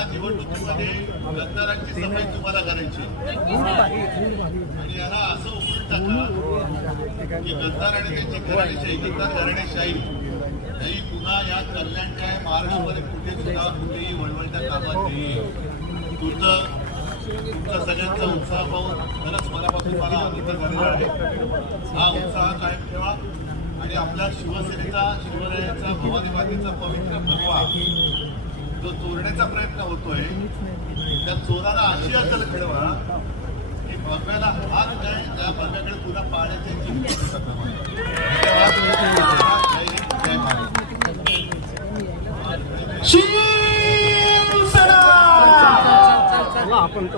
निवडणुकीमध्ये गद्दारांची सफाई तुम्हाला करायची आणि याला असं उकळून टाका की गद्दार आणि त्यांची घराणेशाही गद्दार घराणेशाही ही पुन्हा या कल्याणच्या महाराष्ट्रामध्ये कुठे सुद्धा कुठेही वळवळत्या कामात येईल. तुमचा सगळ्यांचा उत्साह पाहून खरंच मनापासून मला आनंद झालेला आहे. हा उत्साह कायम ठेवा आणि आपल्या शिवसेनेचा शिवरायाचा भवानी मातेचा पवित्र भगवा जो चोरण्याचा प्रयत्न होतोय त्या चोराला अशी अक्कल मिळवा की भगव्याला हात काय त्या भगव्याकडे पुन्हा पाण्याची आपण